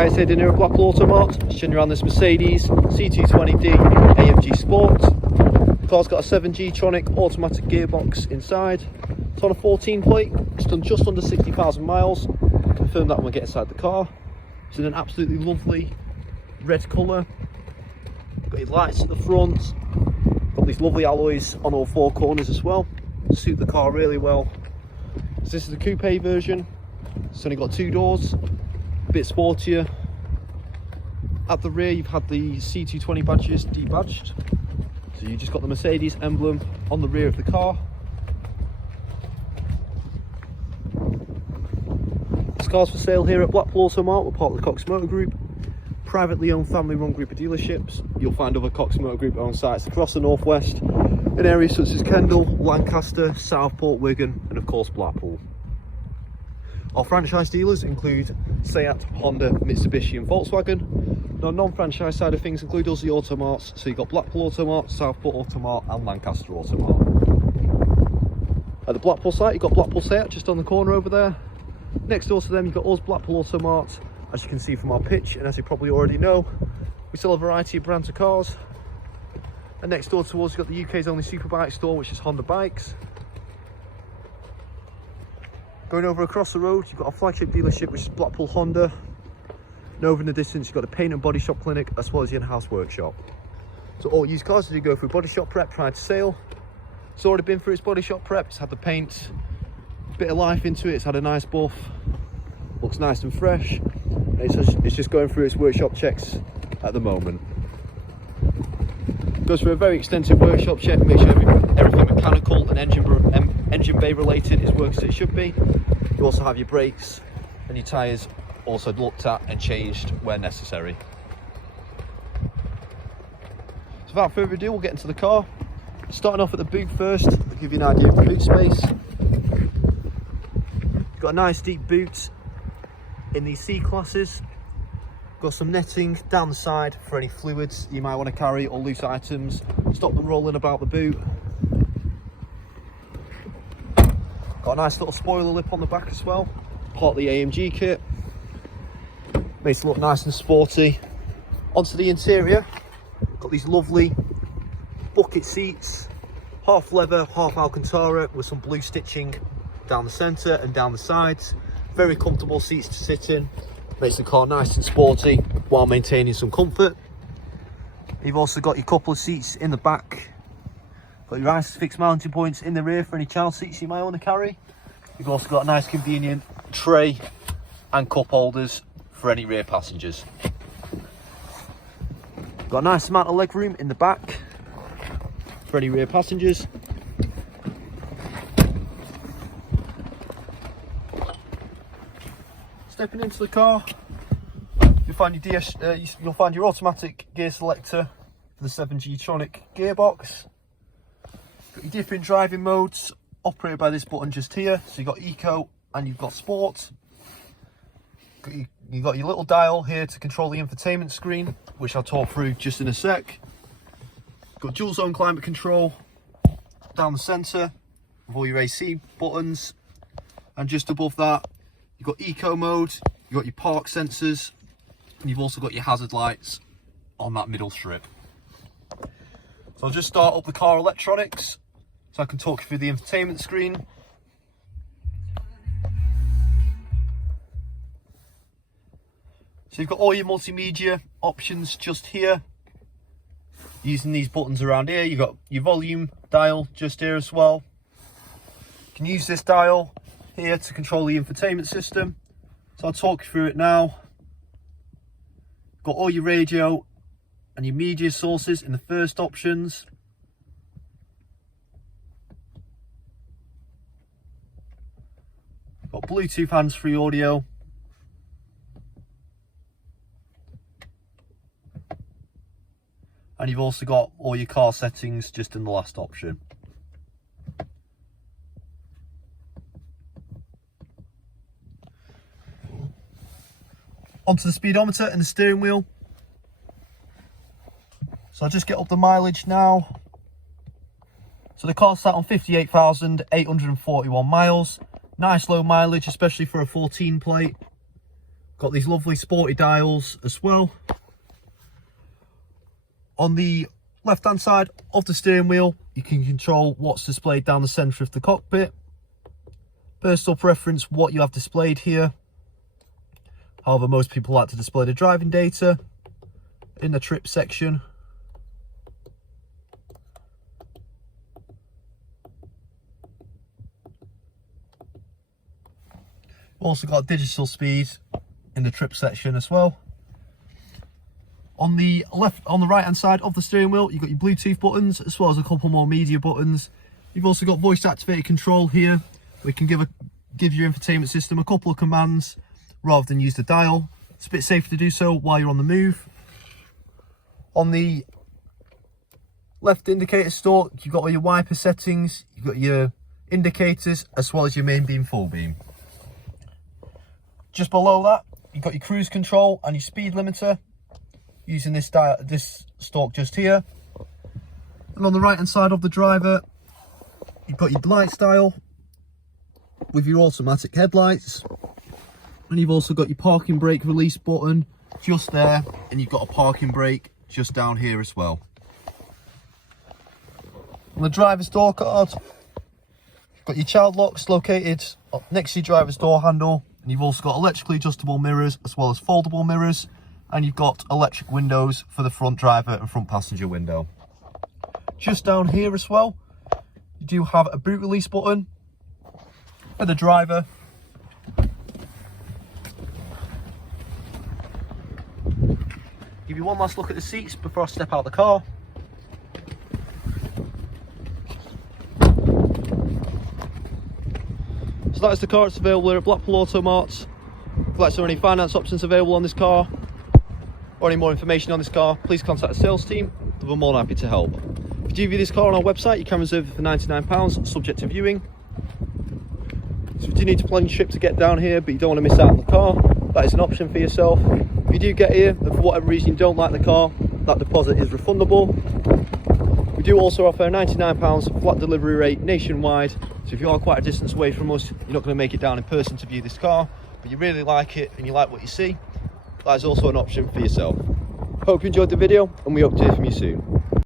Hi, Sid in here at Blackpool Automart. Showing you around this Mercedes C220 AMG Sport. The car's got a 7G-Tronic automatic gearbox inside. It's on a 14 plate. It's done just under 60,000 miles. Confirm that when we get inside the car. It's in an absolutely lovely red colour. Got your lights at the front. Got these lovely alloys on all four corners as well. Suit the car really well. So this is the coupe version. It's only got two doors. A bit sportier. At the rear you've had the C220 badges debadged, so you just got the Mercedes emblem on the rear of the car. This car's for sale here at Blackpool Automart. We're part of the Cox Motor Group, privately owned, family run group of dealerships. You'll find other Cox Motor Group owned sites across the northwest in areas such as Kendal, Lancaster, Southport, Wigan and of course Blackpool. Our franchise dealers include Seat, Honda, Mitsubishi and Volkswagen. Our non-franchise side of things include us, the Automarts. So you've got Blackpool Automart, Southport Automart and Lancaster Automart. At the Blackpool site you've got Blackpool Seat just on the corner over there. Next door to them you've got us, Blackpool Automart. As you can see from our pitch and as you probably already know, we sell a variety of brands of cars. And next door to us you've got the UK's only superbike store, which is Honda Bikes. Going over across the road, you've got a flagship dealership, which is Blackpool Honda. And over in the distance, you've got a paint and body shop clinic, as well as the in-house workshop. So all used cars do go through body shop prep prior to sale. It's already been through its body shop prep. It's had the paint, a bit of life into it. It's had a nice buff. Looks nice and fresh. And it's just going through its workshop checks at the moment. Goes through a very extensive workshop check, make sure everything mechanical and engine bay related is working as it should be. You also have your brakes and your tyres also looked at and changed where necessary. So without further ado, we'll get into the car. Starting off at the boot first, I'll give you an idea of the boot space. You've got a nice deep boot in these C classes. Got some netting down the side for any fluids you might want to carry or loose items. Stop them rolling about the boot. Got a nice little spoiler lip on the back as well, part of the AMG kit. Makes it look nice and sporty. Onto the interior, got these lovely bucket seats, half leather, half Alcantara, with some blue stitching down the centre and down the sides. Very comfortable seats to sit in. Makes the car nice and sporty while maintaining some comfort. You've also got your couple of seats in the back. Got your ISOFIX mounting points in the rear for any child seats you might want to carry. You've also got a nice convenient tray and cup holders for any rear passengers. Got a nice amount of leg room in the back for any rear passengers. Stepping into the car, you'll find your automatic gear selector for the 7G-Tronic gearbox. Got your different driving modes operated by this button just here. So you've got Eco and you've got Sport. You've got your little dial here to control the infotainment screen, which I'll talk through just in a sec. Got dual zone climate control down the centre with all your AC buttons, and just above that you've got Eco mode, you've got your park sensors, and you've also got your hazard lights on that middle strip. So I'll just start up the car electronics so I can talk you through the infotainment screen. So you've got all your multimedia options just here. Using these buttons around here, you've got your volume dial just here as well. You can use this dial here to control the infotainment system. So I'll talk you through it now. Got all your radio and your media sources in the first options. Got Bluetooth hands-free audio. And you've also got all your car settings just in the last option. Onto the speedometer and the steering wheel. So I'll just get up the mileage now. So the car's sat on 58,841 miles. Nice low mileage, especially for a 14 plate. Got these lovely sporty dials as well. On the left hand side of the steering wheel, you can control what's displayed down the centre of the cockpit. Personal preference, what you have displayed here. However, most people like to display the driving data in the trip section. Also got digital speed in the trip section as well. On the right hand side of the steering wheel, you've got your Bluetooth buttons as well as a couple more media buttons. You've also got voice activated control here. We can give your infotainment system a couple of commands rather than use the dial. It's a bit safer to do so while you're on the move. On the left indicator stalk, you've got all your wiper settings, you've got your indicators as well as your main beam, full beam. Just below that, you've got your cruise control and your speed limiter using this stalk just here. And on the right hand side of the driver, you've got your lights dial with your automatic headlights. And you've also got your parking brake release button just there, and you've got a parking brake just down here as well. On the driver's door card, you've got your child locks located next to your driver's door handle, and you've also got electrically adjustable mirrors as well as foldable mirrors, and you've got electric windows for the front driver and front passenger window. Just down here as well, you do have a boot release button for the driver. Give you one last look at the seats before I step out of the car. So that is the car. It's available here at Blackpool Automart. If there are any finance options available on this car or any more information on this car, please contact the sales team. We're more than happy to help. If you do view this car on our website, you can reserve it for £99 subject to viewing. So if you do need to plan your trip to get down here but you don't want to miss out on the car, that is an option for yourself. If you do get here and for whatever reason you don't like the car, that deposit is refundable. We do also offer a £99 flat delivery rate nationwide, so if you are quite a distance away from us, you're not going to make it down in person to view this car, but you really like it and you like what you see, that is also an option for yourself. Hope you enjoyed the video and we hope to hear from you soon.